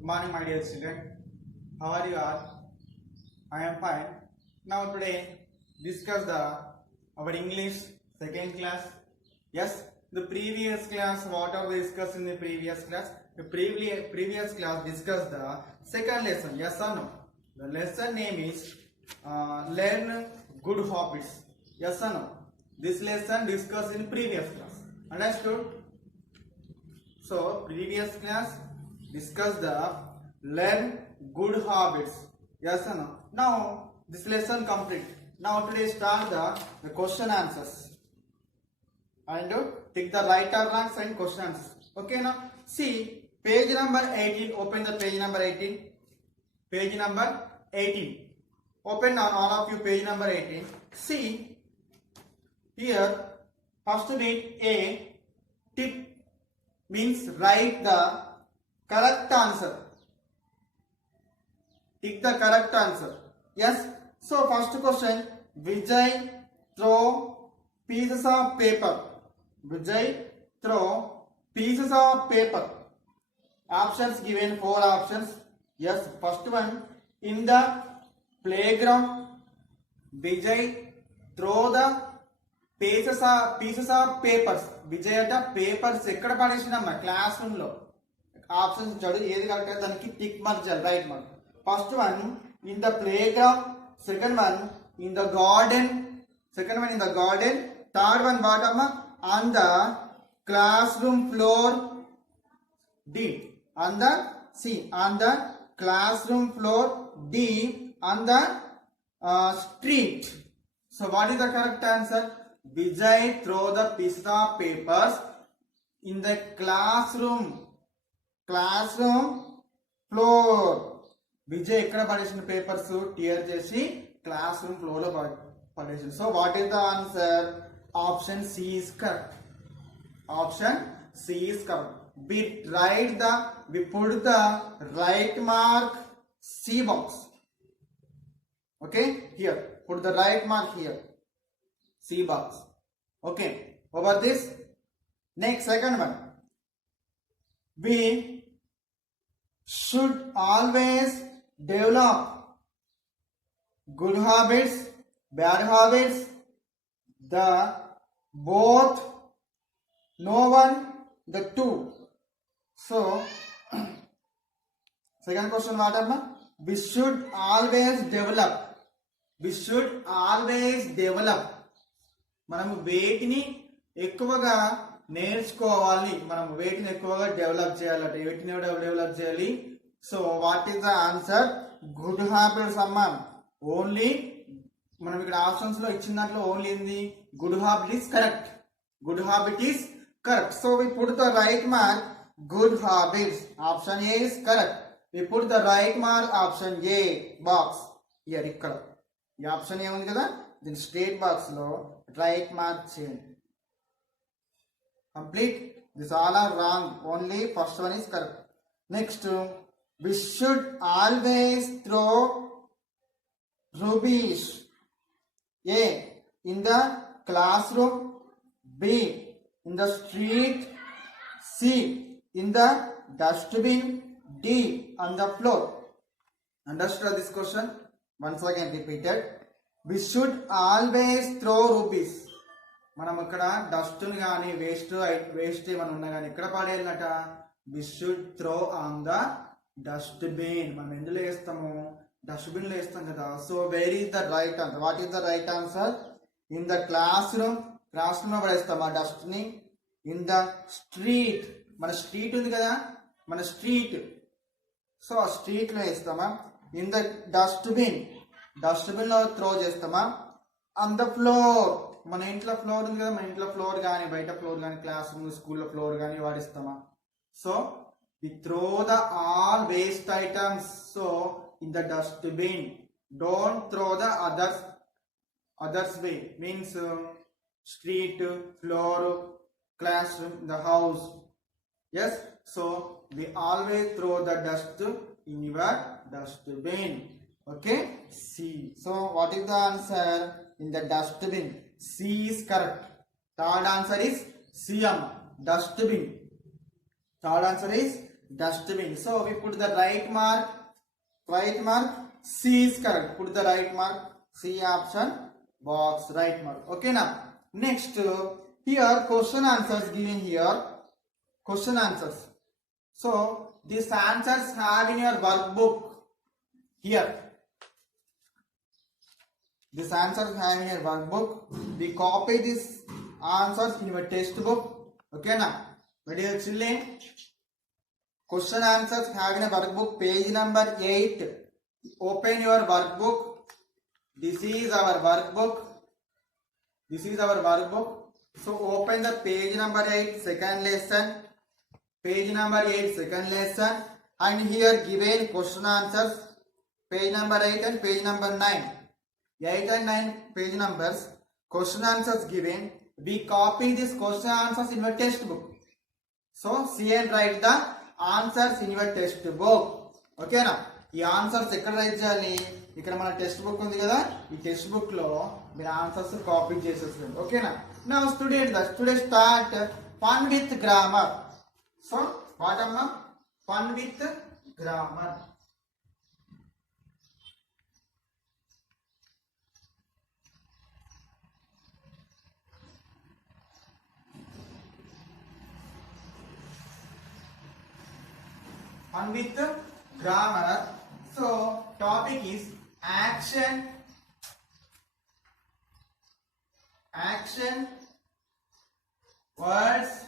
Good morning, my dear children. How are you all? I am fine. Now today discuss the our English second class. Yes, the previous class. What are we discussed in the previous class? The previous class discussed the second lesson. Yes or no? The lesson name is learn good habits. Yes or no? This lesson discussed in previous class. Understood? So previous class discussed the learn good habits. Yes or no? Now this lesson complete. Now today start the question answers. And take the right or wrong sign question answers. Okay now? See page number 18. Open the page number 18. Page number 18. Open on all of you page number 18. See here first read A. Tick means write the correct answer. Tick the correct answer. Yes. So first question. Vijay throw pieces of paper. Vijay throw pieces of paper. Options given 4 options. Yes. First one. In the playground. Vijay throw the pieces of papers. Vijay అట papers ఎక్కడ పడేసినమ్మా classroom లో options ఇచ్చాడు ఏది correct దానికి tick mark చేయాలి right mark first one in the playground second one in the garden second one in the garden third one what అమ్మా on the classroom floor D on the C on the classroom floor D on the street so what is the correct answer Vijay throw the piece of papers in the classroom floor. Vijay ekkada padesina papers tear chesi classroom floor lo padesina. So what is the answer? Option C is correct. Option C is correct. We put the right mark C box. Okay, here put the right mark here. C box. Okay. Over this. Next, second one. We should always develop good habits, bad habits, the both, no one, the two. So, second question, what am I? We should always develop. We should always develop. మనము వేటిని ఎక్కువగా నేర్చుకోవాలి మనము వేటిని ఎక్కువగా డెవలప్ చేయాలట వేటిని develop చేయాలి so what is the answer good habits అమ్మా ఓన్లీ మనం ఇక్కడ ఆప్షన్స్ లో ఇచ్చిన దాంట్లో ఓన్లీ ఏంది good habit is correct good habit is correct so we put the right mark good habits option A is correct we put the right mark option A box here ఇక్కడ ఈ ఆప్షన్ ఏముంది కదా దీని స్ట్రేట్ బాక్స్ లో right mark change. Complete. These all are wrong. Only first one is correct. Next, we should always throw rubbish. A. In the classroom. B. In the street. C. In the dustbin. D. On the floor. Understood this question? Once again repeated. We should always throw rubbish. మనం ఇక్కడ డస్ట్ కానీ వేస్ట్ ఏమైనా ఉన్నా కానీ ఎక్కడ పడేయాలట we should throw on the dustbin మనం ఎందులో వేస్తాము డస్ట్బిన్ లో వేస్తాం కదా so where is the right answer what is the right answer in the classroom లో పడేస్తాం ఆ డస్ట్ ని ఇన్ ద స్ట్రీట్ మన స్ట్రీట్ ఉంది కదా మన స్ట్రీట్ సో ఆ స్ట్రీట్ లో వేస్తామా ఇన్ ద డస్ట్బిన్ లో త్రో చేస్తామా ఆన్ ద ఫ్లోర్ మన ఇంట్లో ఫ్లోర్ ఉంది కదా మన ఇంట్లో ఫ్లోర్ కానీ బయట ఫ్లోర్ కానీ క్లాస్ రూమ్ స్కూల్లో ఫ్లోర్ కానీ వాడిస్తామా so we throw the all waste items so in the dustbin don't throw the others way means street floor classroom the house yes so we always throw the dust in your dustbin. Okay, C. So what is the answer in the dustbin? C is correct. Third answer is C. Dustbin. Third answer is dustbin. So we put the right mark. Right mark. C is correct. Put the right mark. C option. Box. Right mark. Okay now. Next, here question answers given here. Question answers. So these answers have in your workbook here. These answers have in your workbook. We copy these answers in your textbook. Okay now. My dear children, question answers have in a workbook, page number 8. Open your workbook. This is our workbook. This is our workbook. So open the page number 8, second lesson. Page number 8, second lesson. And here given question answers. Page number 8 and page number 9. 8 and 9 page numbers. Question answers given. We copy this question answers in your textbook. So see and write the answers in your textbook. Okay na? ఈ ఆన్సర్స్ ఎక్కడ రైట్ చేయాలి? ఇక్కడ మన text book ఉంది కదా, ఈ text book లో మీరు ఆన్సర్స్ కాపీ చేసేసుకోండి. ఓకేనా? Now student start fun with grammar. So what అమ్మా? Fun with grammar. Fun with grammar. So topic is action, words.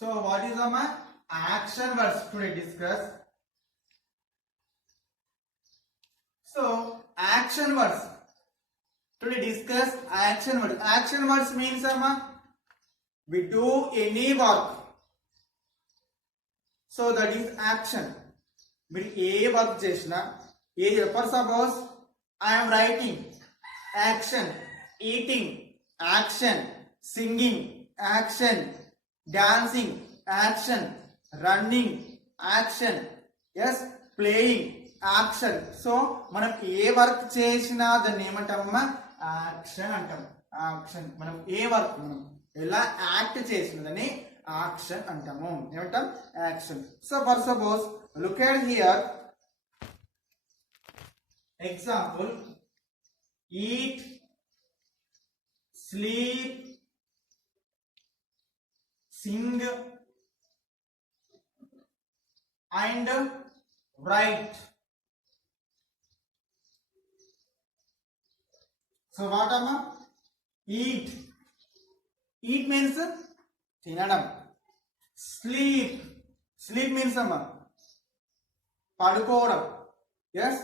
So what is our action words today discuss? So action words today discuss. Action words means we do any work. So that is action. మీరు ఏ work చేసినా for suppose I'm writing, action. Eating, action. Singing, action. Dancing, action. Running, action. Yes, playing, action. So మనం ఏ work చేసినా దాన్ని ఏమంటామమ్మా? యాక్షన్ అంటాం. యాక్షన్. మనం ఏ వర్క్ మనం ఎలా యాక్ట్ చేసినదని యాక్షన్ అంటాము. ఏమంటాం? Action. So for suppose look at here example, eat, sleep, Singh and right. So what అమ్మా? ఈట్. ఈట్ మీన్స్ తినడం. స్లీప్ మీన్స్ అమ్మా పడుకోవడం. ఎస్,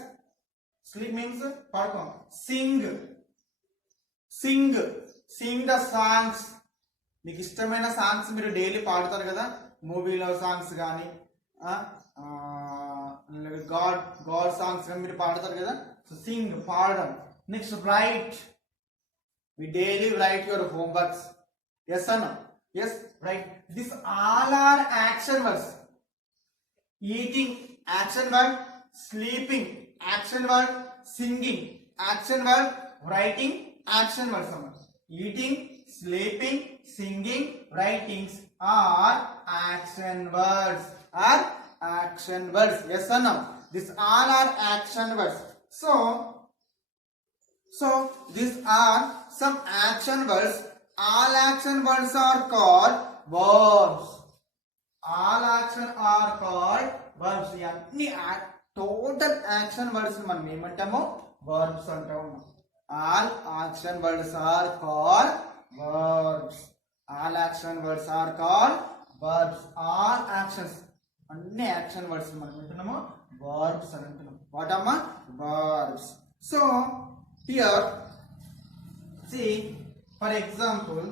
స్లీప్ మీన్స్ పడుకోవడం. Singh the songs. మీకు ఇష్టమైన సాంగ్స్ మీరు డైలీ పాడుతారు కదా, మూవీలో సాంగ్స్ కానీ గాడ్ సాంగ్స్ కానీ మీరు పాడతారు కదా. సో సింగ్, పాడడం. Next right. we daily write your homeworks. Yes or no? Yes, right. These all are action words. Eating, action word. Sleeping, action word. Singing, action word. Writing, action words. Eating, sleeping, singing, writings are action words. Are action words. Yes or no? These all are action words. So these are some action words. All action words are called verbs. All action are called verbs. అన్ని total action words మనం ఏమంటాము? Verbs అంటాము. All action words are called verbs. All action words are called verbs. All actions, అన్ని action words మనం అంటున్నాము verbs అని అంటున్నాం. What అమ్మా? Verbs. So here, see, for example,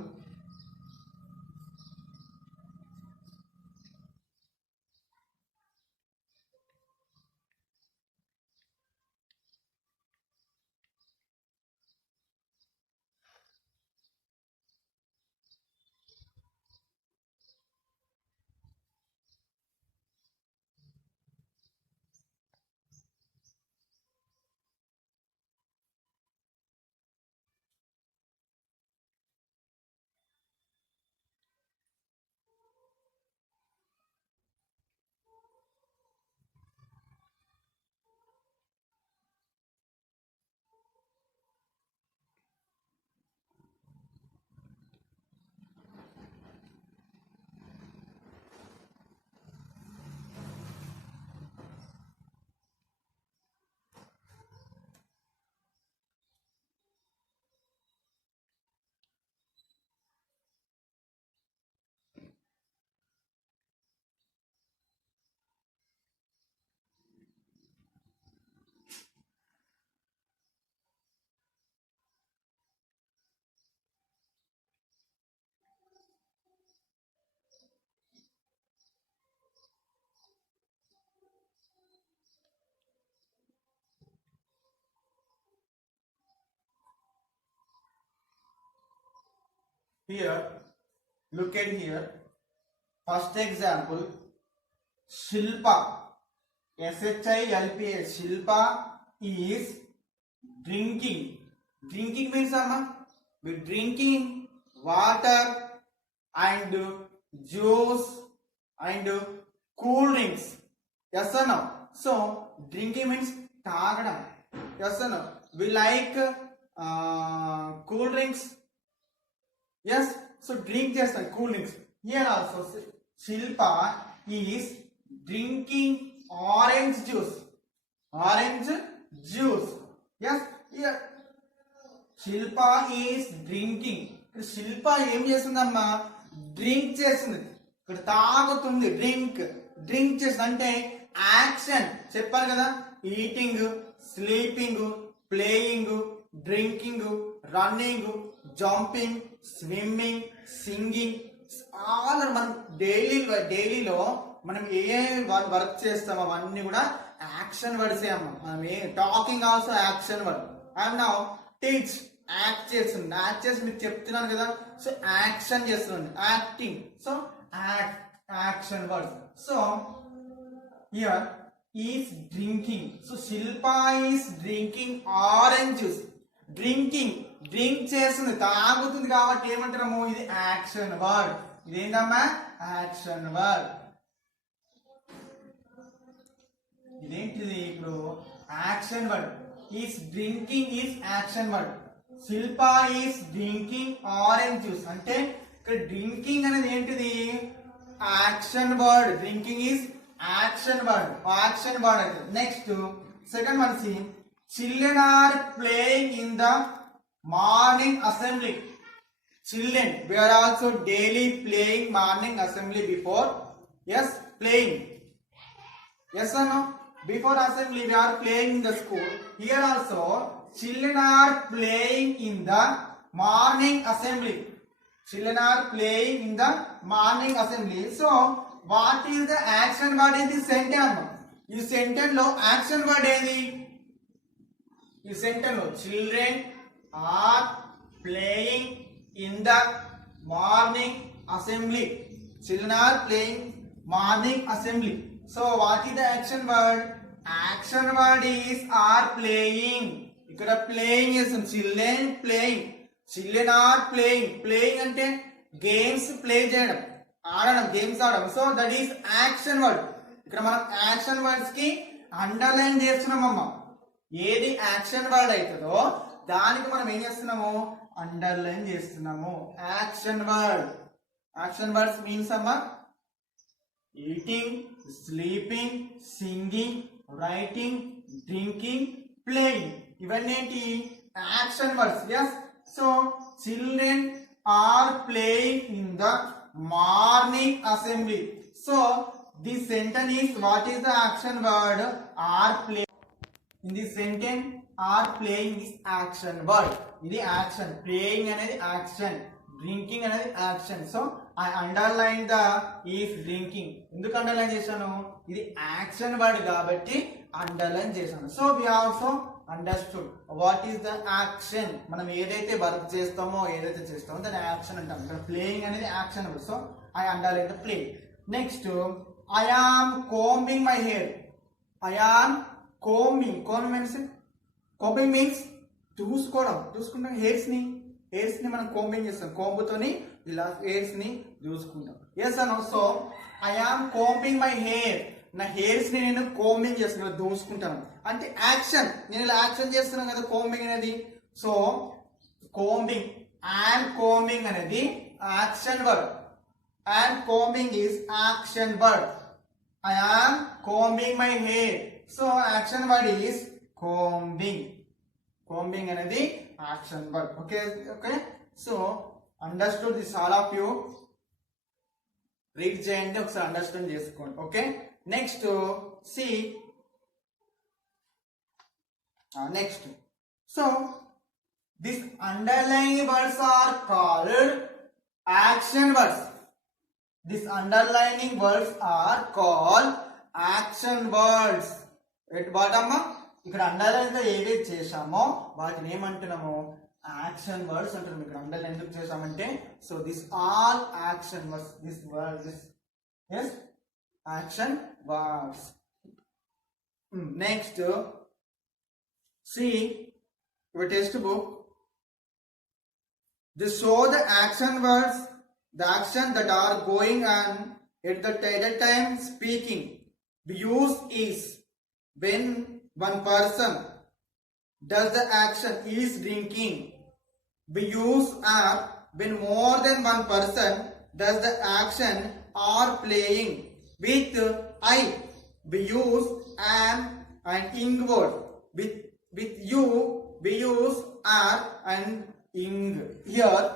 here, look at here. First example, Shilpa, Shilpa. Shilpa is drinking. Drinking means we drinking water and juice and cool drinks. Yes or no? So drinking means tagadam. Yes or no? We like cool drinks. Yes, so drink just like cool drinks. Here also Shilpa is drinking orange juice. Orange juice. Yes, here Shilpa is drinking. శిల్ప ఏం చేస్తుందమ్మా? డ్రింక్ చేస్తుంది. ఇక్కడ తాగుతుంది. డ్రింక్ చేస్తుంది అంటే యాక్షన్. చెప్పాను కదా, eating, sleeping, playing, drinking, running, jumping, swimming, singing, all మనం డైలీలో మనం ఏ వర్క్ చేస్తామో అవన్నీ కూడా యాక్షన్ వర్డ్స్ అమ్మా. మనం talking also action word. I'm now teach, act చేస్తుంది. యాక్ట్ చేసి మీకు చెప్తున్నాను కదా, సో యాక్షన్ చేస్తుంది, acting. So action words. So here is drinking. So Shilpa is drinking orange juice. Drink చేస్తుంది, తాగుతుంది కాబట్టి ఏమంటాము? ఇది యాక్షన్ వర్డ్. ఇదేంటమ్మా? Action word. ఇదేంటిది? ఇప్పుడు action word. Is drinking is action word. Shilpa is drinking orange juice అంటే ఇక్కడ డ్రింకింగ్ అనేది ఏంటిది? Action word. Drinking is action word. Action word అయితే next second one C children are playing in the morning assembly. Children, we are also daily playing morning assembly before. Yes, playing. Yes or no? Before assembly we are playing in the school. Here also children are playing in the morning assembly. Children are playing in the morning assembly. So what is the action word in this sentence? ఈ sentence లో action word ఏది? ఈ sentence లో children are playing in the morning assembly. Children are playing morning assembly. So what is the action word? Action word is are playing. ఇక్కడ playing is children playing. Children are playing అంటే games play చేయడం, ఆడడం, గేమ్స్ ఆడడం. So that is action word. ఇక్కడ మనం action words కి అండర్లైన్ చేస్తున్నామమ్మా. ఏది యాక్షన్ వర్డ్ అవుతుందో దానికి మనం ఏం చేస్తున్నాము? అండర్లైన్ చేస్తున్నాము. Action word. Action words means అమ్మా eating, sleeping, singing, writing, drinking, playing. ఇవన్నీ ఏంటి? Action words. Yes. So children are playing in the morning assembly. So this sentence is what is the action word? Are play. In this sentence are playing is action word. ఇది action. Playing అనేది action, drinking అనేది action. So I underline the is drinking. ఎందుకు underline చేశాను? ఇది action word కాబట్టి అండర్లైన్ చేశాను. So we also understood what is the action. మనం ఏదైతే వర్క్ చేస్తామో, ఏదైతే చేస్తామో దాన్ని యాక్షన్ అంటాం. ఇక్కడ ప్లేయింగ్ అనేది action word. So I underline the play. Next I am combing my hair. I am combing. Combing means చూసుకుంటాం. హెయిర్స్ ని మనం కోంబింగ్ చేస్తాం. కోంబుతోని ఇలా హెయిర్స్ ని చూసుకుంటాం. Yes Anu. So I am combing my hair. నా హెయిర్స్ ని నేను కోంబింగ్ చేస్తున్నాను, దూసుకుంటాను అంటే యాక్షన్. నేను ఇలా యాక్షన్ చేస్తున్నాను కదా కోంబింగ్ అనేది. సో కోంబింగ్, ఐఎమ్ కోంబింగ్ అనేది action word. I'm combing is action word. I am combing my hair. So action word is combing. Combing అనేది action word. Okay. So understood this all of you. Read చేయండి, ఒకసారి understand చేసుకోండి. Okay. Next C next. So this underline words are called action words. This underlining words are called action words. వాటమ్మా ఇక్కడ underline గా ఏదైతే చేశామో వాటిని ఏమంటున్నాము? యాక్షన్ వర్డ్స్ అంటారు. ఇక్కడ అండర్లైన్ ఎందుకు చేసామంటే so this all action words, this word this is action words. Next see your textbook. This show the action words, the action that are going on at the time speaking. The use is when one person does the action is drinking. We use are when more than one person does the action or playing. With I, we use am and ing word. With you, we use are and ing. Here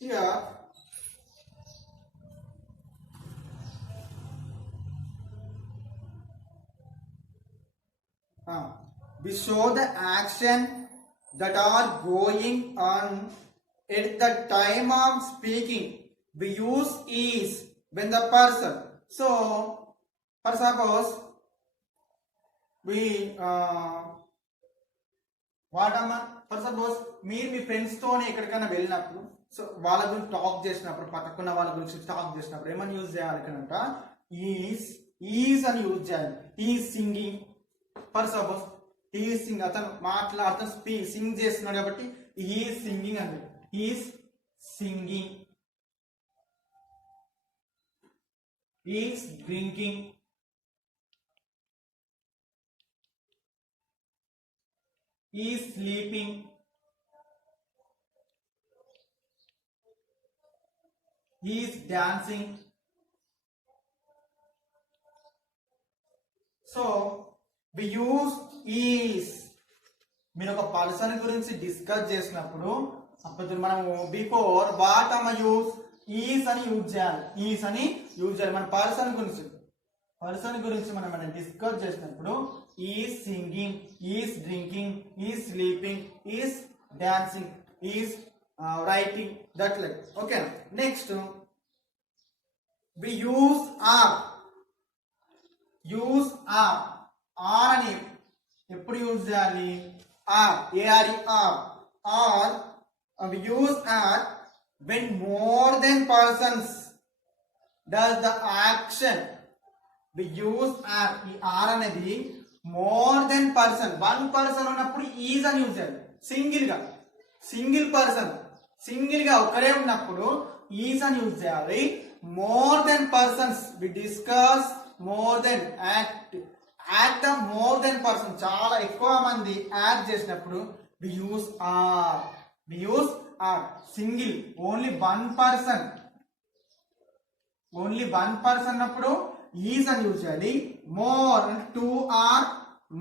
here we show the action that are going on at the time of speaking. We use is when the person. So for suppose we వాటమ్మా for suppose మీరు మీ ఫ్రెండ్స్ తోనే ఎక్కడికైనా వెళ్ళినప్పుడు సో వాళ్ళ గురించి టాక్ చేసినప్పుడు పక్కకున్న వాళ్ళ గురించి టాక్ చేసినప్పుడు ఏమని యూజ్ చేయాలి ఇక్కడంట ఈజ్ అని యూజ్ చేయాలి. Is singing for suppose is Singh అతను మాట్లాడుతూ సింగ్ చేస్తున్నాడు కాబట్టి ఈజ్ సింగింగ్ అని is singing. Is drinking. Is sleeping. Is dancing. So we use is. మీరు ఒక పర్సన్ గురించి డిస్కస్ చేసినప్పుడు అప్పుడు మనము బిఫోర్ వాట్ అమ్మ యూజ్ ఈస్ అని యూజ్ చేయాలి. ఈస్ అని యూజ్ చేయాలి. మన పర్సన్ గురించి మనం డిస్కస్ చేసినప్పుడు is singing, is drinking, is sleeping, is dancing, is writing, that like. Okay. Next we use are. Use are. Are అని ఎప్పుడు యూజ్ చేయాలి? Are, A R E are. Are we use are when more than persons does the action. We use are. ఈ are అనేది more than person, one person ఉన్నప్పుడు is అని use చేయాలి. Single గా ఒకరే ఉన్నప్పుడు ఈజ్ అని యూజ్ చేయాలి. More than persons we discuss more than act more than person, చాలా ఎక్కువ మంది యాక్ట్ చేసినప్పుడు we use are. Single only one person అన్నప్పుడు ఈజ్ అని యూజ్ చేయాలి. మోర్ అంటే 2 ఆర్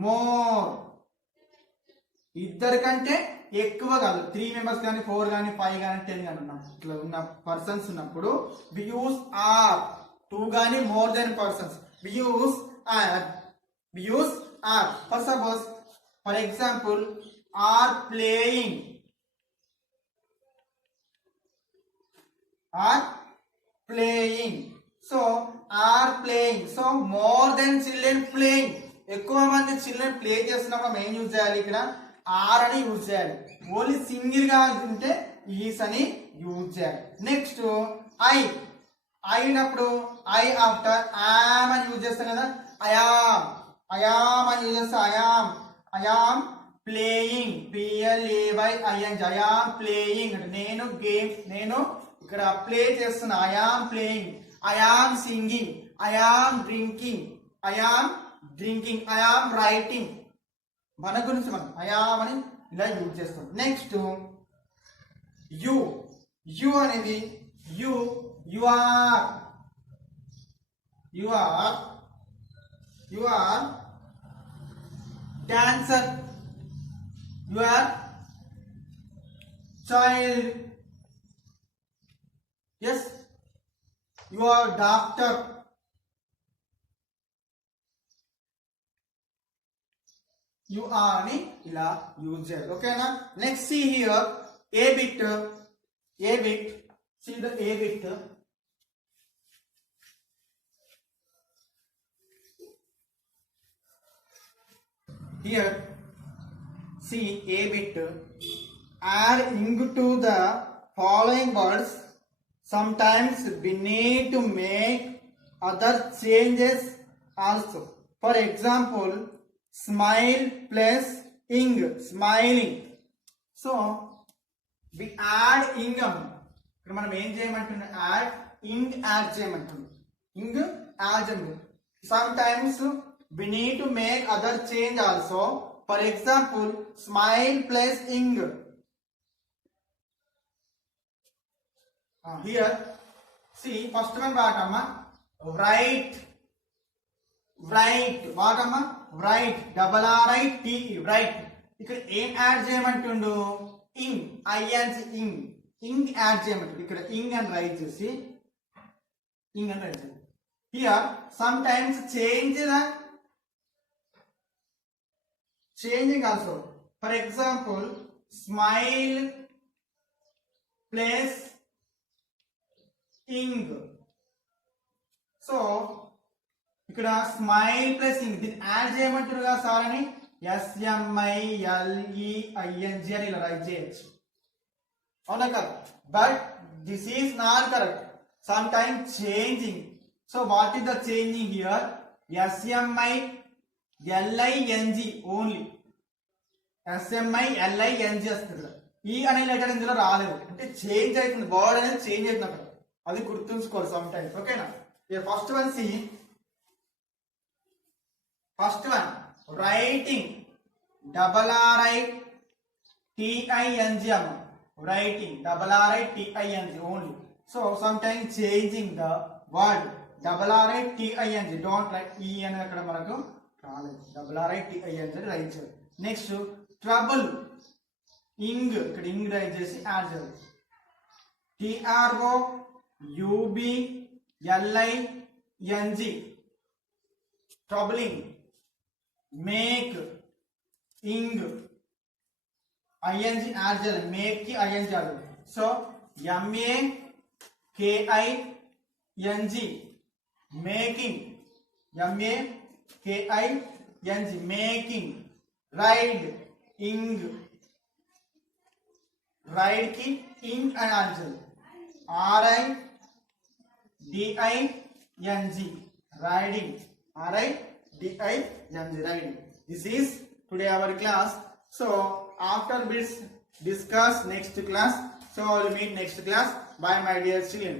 మోర్, ఇద్దరి కంటే ఎక్కువ కాదు. 3 మెంబర్స్ కానీ 4 కానీ 5 కానీ 10 కానీ ఇట్లా ఉన్న పర్సన్స్ ఉన్నప్పుడు వి యూజ్ ఆర్. 2 కానీ more than persons we use are. For suppose for example are playing. So are playing. So more than children playing, ఎక్కువ మంది చిల్డ్రన్ ప్లే చేస్తున్నప్పుడు మనం ఏం యూజ్ చేయాలి? ఇక్కడ ఆర్ అని యూజ్ చేయాలి. ఓన్లీ సింగిల్ గా ఉంటే ఈస్ అని యూజ్ చేయాలి. నెక్స్ట్ ఐ అయినప్పుడు ఐ ఆఫ్టర్ యామ్ అని యూజ్ చేస్తాం కదా. అయామ్ అని యూజ్ చేస్తా. I am playing, PLAYING. I am playing అంటే నేను ఇక్కడ ప్లే చేస్తున్నా. I am playing. I am singing. I am drinking. I am writing. మన గురించి మనం అయామ్ అని ఇలా యూజ్ చేస్తాం. నెక్స్ట్ యు అనేది you are dancer. You are child. Yes, you are doctor. you are అని ఇలా యూజ్ చేయాలి. ఓకేనా? Next see here a bit, see the a bit. Here see a bit, add ing to the following words. Sometimes we need to make other changes also. For example, smile plus ing, smiling. So we add ing. ఇక్కడ మనం ఏం చేయమంటున్నా, add ing add చేయమంటున్నాం. Ing add చేయమంటున్నాం. Sometimes we need to make other change also. For example, smile plus ing. Here see first one what amma, write, what amma, write, double r i t e, write. ఇక్కడ ఏం యాడ్ చేయమంటుండు, ఇంగ్, ing, ఇంగ్ యాడ్ చేయమంటుండు. ఇక్కడ ఇంగ్ అని రైట్ చేసి ఇంగ్ అని రైట్ చేయండి. Here sometimes changing also. For example, smile plus ing. So ఇక్కడ స్మైల్ ప్లస్ ఇంగ్ దీన్ని యాడ్ చేయమంటారు కదా సార్ అని SMILEING అని ఇలా రైట్ చేయొచ్చు. అవునా కదా? But this is not correct. Some time changing. So what is the changing here? SMILING only. SMILING వస్తుంది. ఈ అనే లెటర్ ఇందులో రాలేదు. అంటే చేంజ్ అవుతుంది, వర్డ్ అనేది చేంజ్ అవుతుంది అక్కడ. అది గుర్తుంచుకోవాలి సమ్ టైమ్స్. ఓకేనా? First one C, first one writing, double r i t i n g అమ్మ, writing double r i t i n g only. So some time changing the word double r i t i n g, don't write E అనేది అక్కడ మనకు రాలేదు. double r i t i n g write చేయాలి. Next trouble, ing, ఇక్కడ ing write చేసి add చేయాలి. TROUBLING, troubling. Make, ing, ing add చేయాలి. Make కి ing చేయాలి. So MAKING, making, MAKING, making. Ride, ing, ride కి ఇంగ్ అని యాడ్ చేయాలి. RIDING, riding, RIDING, riding. This is today our class. So after this discuss next class. So I will meet next class. Bye my dear children.